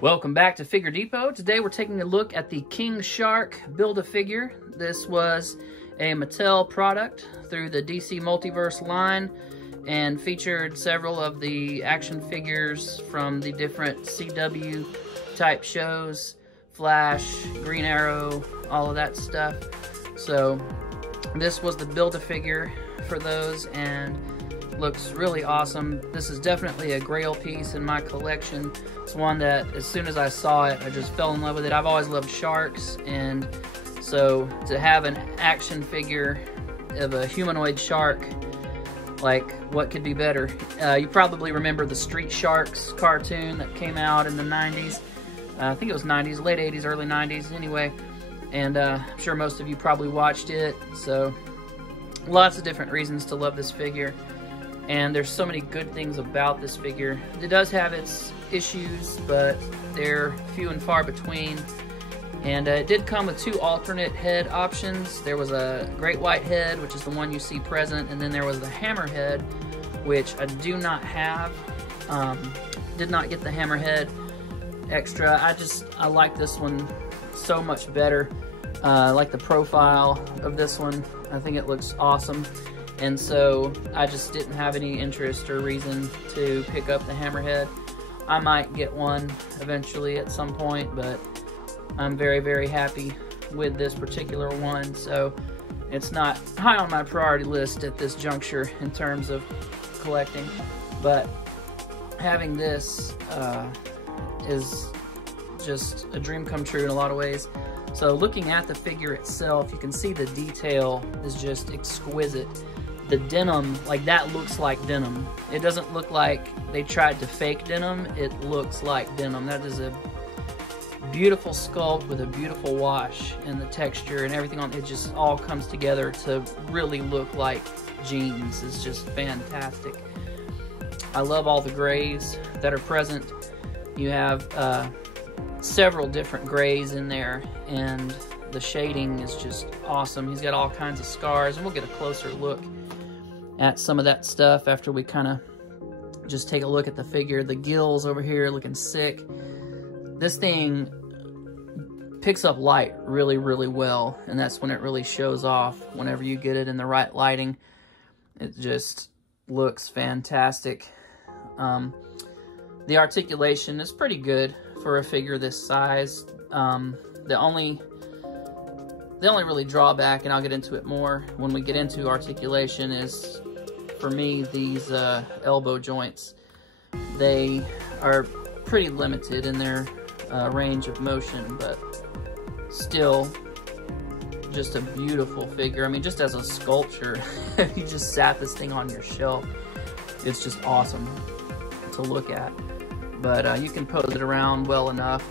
Welcome back to Figure Depot. Today we're taking a look at the King Shark Build-A-Figure. This was a Mattel product through the DC Multiverse line and featured several of the action figures from the different CW type shows, Flash, Green Arrow, all of that stuff. So this was the Build-A-Figure for those and looks really awesome. This is definitely a grail piece in my collection. It's one that as soon as I saw it, I just fell in love with it. I've always loved sharks, and so to have an action figure of a humanoid shark, like, what could be better? You probably remember the Street Sharks cartoon that came out in the 90s. I think it was 90s, late 80s, early 90s anyway. And I'm sure most of you probably watched it. So lots of different reasons to love this figure. And there's so many good things about this figure. It does have its issues, but they're few and far between. And it did come with two alternate head options. There was a Great White Head, which is the one you see present, and then there was the Hammerhead, which I do not have. Did not get the Hammerhead extra. I like this one so much better. I like the profile of this one. I think it looks awesome. And so I just didn't have any interest or reason to pick up the Hammerhead. I might get one eventually at some point, but I'm very, very happy with this particular one. So it's not high on my priority list at this juncture in terms of collecting. But having this is just a dream come true in a lot of ways. So looking at the figure itself, you can see the detail is just exquisite. The denim, like, that looks like denim. It doesn't look like they tried to fake denim. It looks like denim. That is a beautiful sculpt with a beautiful wash, and the texture and everything on it just all comes together to really look like jeans. It's just fantastic. I love all the grays that are present. You have several different grays in there, and the shading is just awesome. He's got all kinds of scars, and we'll get a closer look at some of that stuff after we kind of just take a look at the figure. The gills over here looking sick. This thing picks up light really, really well, and that's when it really shows off. Whenever you get it in the right lighting, it just looks fantastic. The articulation is pretty good for a figure this size. The only really drawback, and I'll get into it more when we get into articulation, is for me these elbow joints. They are pretty limited in their range of motion, but still just a beautiful figure. I mean, just as a sculpture, if you just sat this thing on your shelf, it's just awesome to look at. But you can pose it around well enough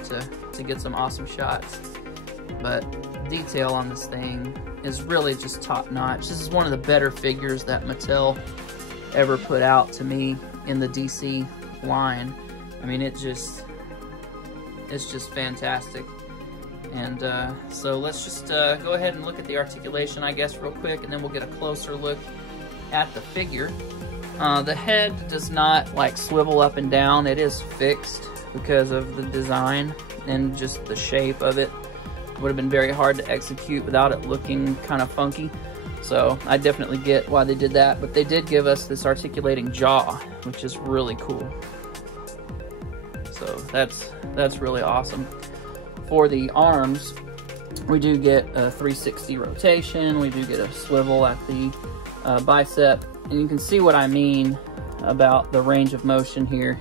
to get some awesome shots. But detail on this thing is really just top notch. This is one of the better figures that Mattel ever put out to me in the DC line. I mean, it's just fantastic. And so let's just go ahead and look at the articulation, I guess, real quick, and then we'll get a closer look at the figure. The head does not like swivel up and down. It is fixed because of the design and just the shape of it. Would have been very hard to execute without it looking kind of funky. So I definitely get why they did that, but they did give us this articulating jaw, which is really cool. So that's really awesome. For the arms, we do get a 360 rotation. We do get a swivel at the bicep, and you can see what I mean about the range of motion here.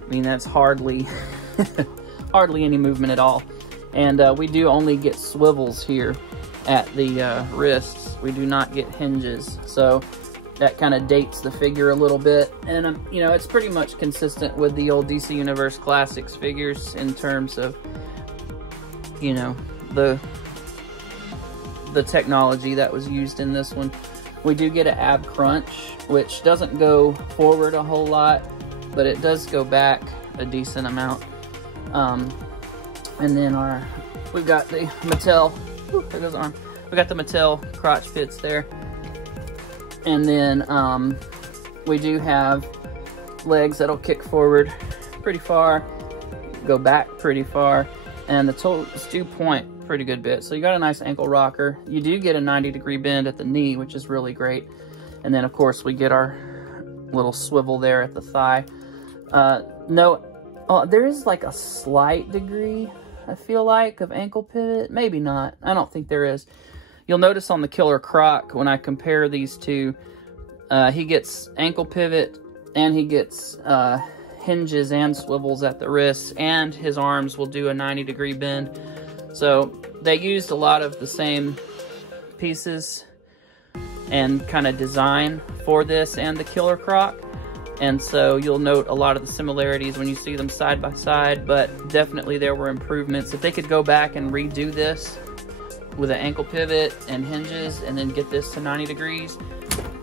I mean, that's hardly hardly any movement at all. And we do only get swivels here at the wrists. We do not get hinges. So that kind of dates the figure a little bit. And, you know, it's pretty much consistent with the old DC Universe Classics figures in terms of, you know, the technology that was used in this one. We do get an ab crunch, which doesn't go forward a whole lot, but it does go back a decent amount. And then we've got the Mattel, there goes on. We got the Mattel crotch fits there. And then we do have legs that'll kick forward pretty far, go back pretty far, and the toes do point pretty good bit. So you got a nice ankle rocker. You do get a 90-degree bend at the knee, which is really great. And then of course we get our little swivel there at the thigh. There is like a slight degree, I feel like, of ankle pivot. Maybe not. I don't think there is. You'll notice on the Killer Croc, when I compare these two, he gets ankle pivot and he gets hinges and swivels at the wrists, and his arms will do a 90-degree bend. So they used a lot of the same pieces and kind of design for this and the Killer Croc. And so you'll note a lot of the similarities when you see them side by side, but definitely there were improvements. If they could go back and redo this with an ankle pivot and hinges and then get this to 90 degrees,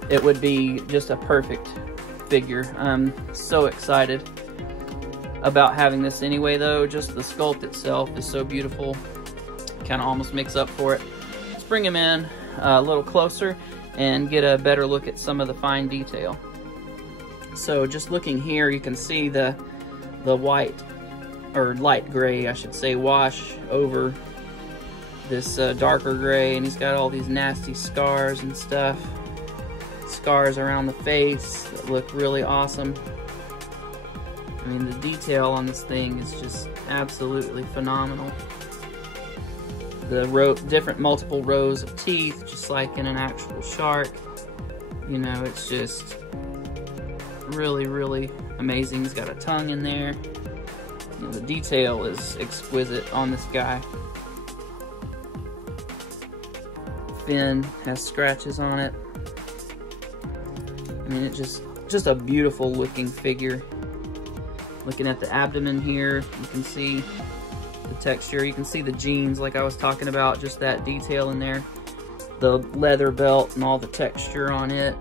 it would be just a perfect figure. I'm so excited about having this anyway, though. Just the sculpt itself is so beautiful. Kind of almost makes up for it. Let's bring him in a little closer and get a better look at some of the fine detail. So just looking here, you can see the white, or light gray, I should say, wash over this darker gray, and he's got all these nasty scars and stuff. Scars around the face that look really awesome. I mean, the detail on this thing is just absolutely phenomenal. The different multiple rows of teeth, just like in an actual shark. You know, it's just really, really amazing. He's got a tongue in there. You know, the detail is exquisite on this guy. Fin has scratches on it. I mean, it's just a beautiful looking figure. Looking at the abdomen here, you can see the texture. You can see the jeans like I was talking about, just that detail in there. The leather belt and all the texture on it.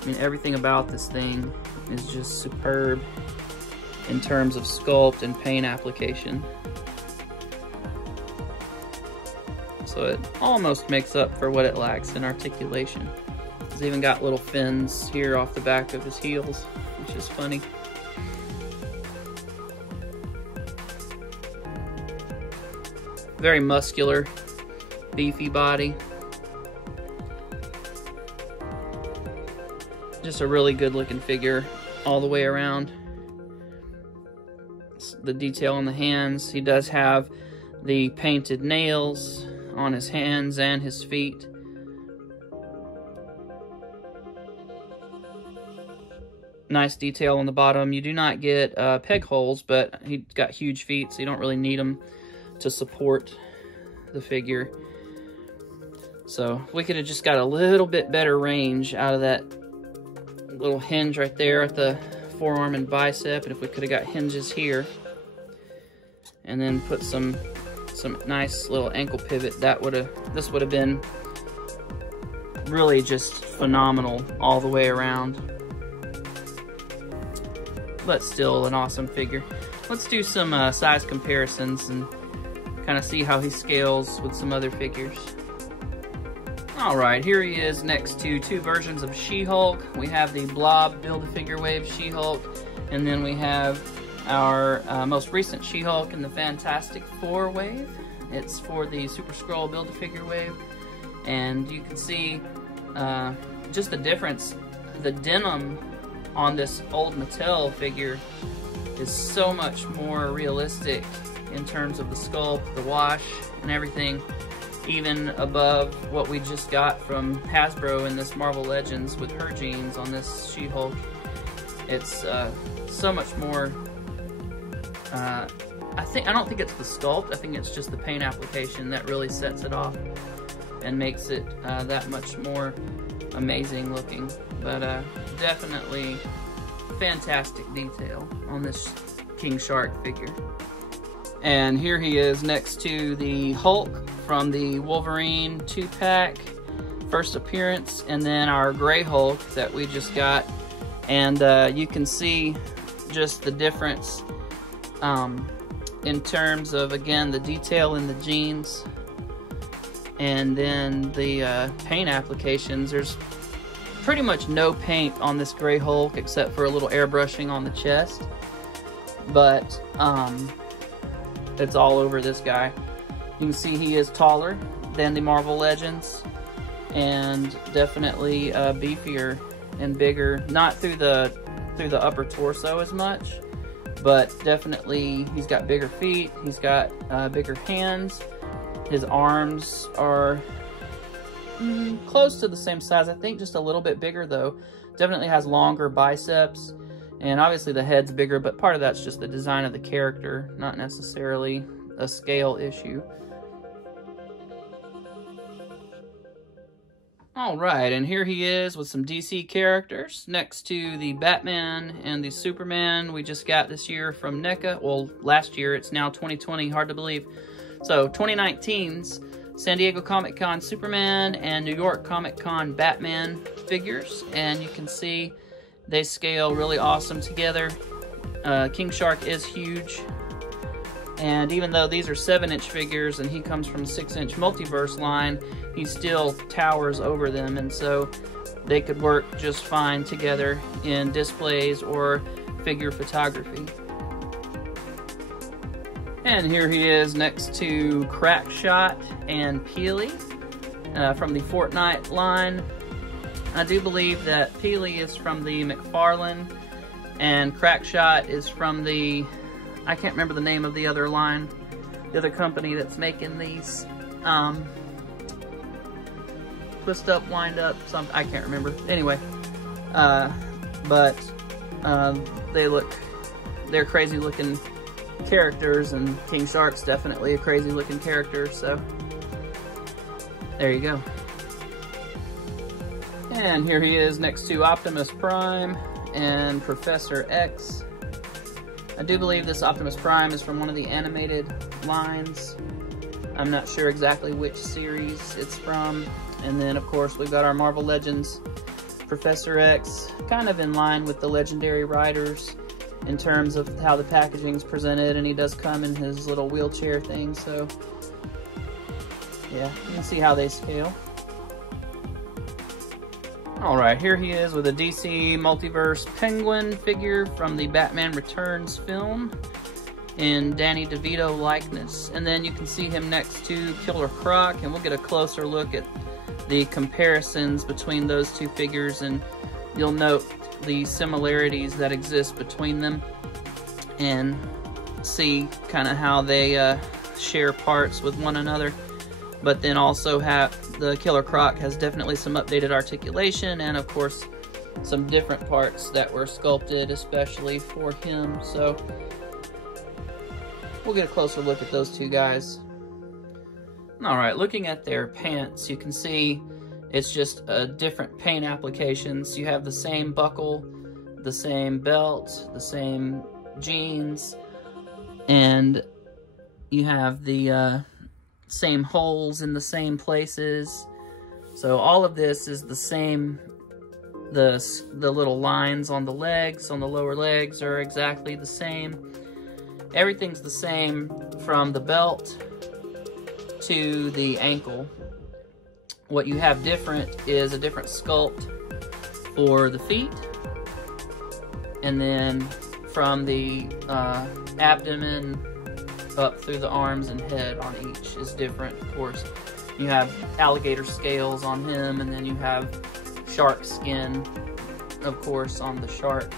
I mean, everything about this thing is just superb in terms of sculpt and paint application. So it almost makes up for what it lacks in articulation. He's even got little fins here off the back of his heels, which is funny. Very muscular, beefy body. Just a really good looking figure all the way around. The detail on the hands. He does have the painted nails on his hands and his feet. Nice detail on the bottom. You do not get peg holes, but he's got huge feet, so you don't really need them to support the figure. So if we could have just got a little bit better range out of that little hinge right there at the forearm and bicep, and if we could have got hinges here and then put some nice little ankle pivot, this would have been really just phenomenal all the way around. But still an awesome figure. Let's do some size comparisons and kind of see how he scales with some other figures. Alright, here he is next to two versions of She-Hulk. We have the Blob Build-A-Figure Wave She-Hulk, and then we have our most recent She-Hulk in the Fantastic Four wave. It's for the Super Skrull Build-A-Figure wave, and you can see just the difference. The denim on this old Mattel figure is so much more realistic in terms of the sculpt, the wash, and everything, even above what we just got from Hasbro in this Marvel Legends with her jeans on this She-Hulk. It's so much more, I don't think it's the sculpt, I think it's just the paint application that really sets it off and makes it that much more amazing looking, but definitely fantastic detail on this King Shark figure. And here he is next to the Hulk from the Wolverine 2-pack first appearance, and then our Gray Hulk that we just got. And you can see just the difference in terms of, again, the detail in the jeans, and then the paint applications. There's pretty much no paint on this Gray Hulk except for a little airbrushing on the chest, but it's all over this guy. You can see he is taller than the Marvel Legends, and definitely beefier and bigger. Not through the upper torso as much, but definitely he's got bigger feet. He's got bigger hands. His arms are close to the same size. I think just a little bit bigger though. Definitely has longer biceps, and obviously the head's bigger, but part of that's just the design of the character, not necessarily a scale issue. Alright, and here he is with some DC characters next to the Batman and the Superman we just got this year from NECA. Well, last year. It's now 2020, hard to believe. So 2019's San Diego Comic-Con Superman and New York Comic-Con Batman figures, and you can see they scale really awesome together. King Shark is huge, and even though these are 7-inch figures and he comes from a 6-inch multiverse line, he still towers over them, and so they could work just fine together in displays or figure photography. And here he is next to Crackshot and Peely from the Fortnite line. I do believe that Peely is from the McFarlane, and Crackshot is from the, I can't remember the name of the other line, the other company that's making these. Twist up, wind up, something, I can't remember. Anyway, but they're crazy looking characters, and King Shark's definitely a crazy looking character, so there you go. And here he is next to Optimus Prime and Professor X. I do believe this Optimus Prime is from one of the animated lines. I'm not sure exactly which series it's from. And then, of course, we've got our Marvel Legends Professor X, kind of in line with the Legendary Riders in terms of how the packaging's presented, and he does come in his little wheelchair thing, so yeah, you can see how they scale. Alright, here he is with a DC Multiverse Penguin figure from the Batman Returns film in Danny DeVito likeness. And then you can see him next to Killer Croc, and we'll get a closer look at the comparisons between those two figures, and you'll note the similarities that exist between them and see kind of how they share parts with one another. But then also the Killer Croc has definitely some updated articulation, and of course some different parts that were sculpted especially for him. So we'll get a closer look at those two guys. Alright, looking at their pants, you can see it's just different paint applications. You have the same buckle, the same belt, the same jeans, and you have the same holes in the same places. So all of this is the same. The little lines on the legs, on the lower legs, are exactly the same. Everything's the same from the belt to the ankle. What you have different is a different sculpt for the feet, and then from the abdomen up through the arms and head on each is different. Of course, you have alligator scales on him, and then you have shark skin, of course, on the shark.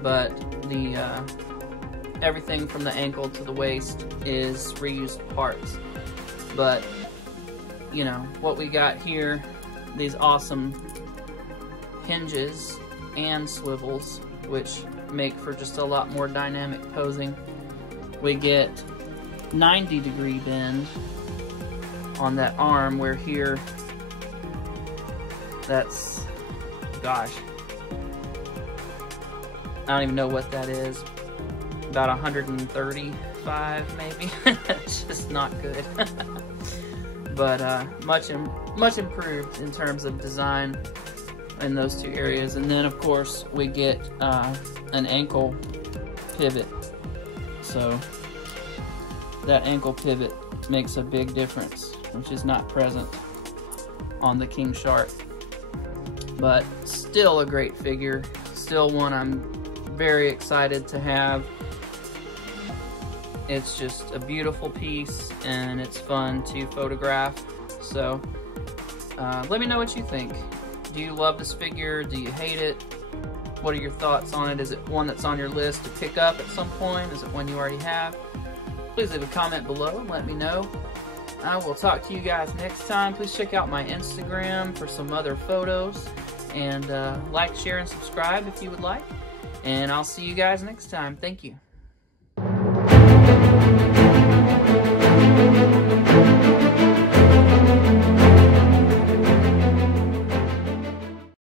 But the everything from the ankle to the waist is reused parts. But you know what we got here, these awesome hinges and swivels, which make for just a lot more dynamic posing. We get 90-degree bend on that arm, where here That's, gosh, I don't even know what that is. About 135 maybe. It's just not good. But much improved in terms of design in those two areas. And then of course we get an ankle pivot. So that ankle pivot makes a big difference, which is not present on the King Shark. But still a great figure, still one I'm very excited to have. It's just a beautiful piece and it's fun to photograph. So let me know what you think. Do you love this figure? Do you hate it? What are your thoughts on it? Is it one that's on your list to pick up at some point? Is it one you already have? Please leave a comment below and let me know. I will talk to you guys next time. Please check out my Instagram for some other photos. And like, share, and subscribe if you would like. And I'll see you guys next time. Thank you.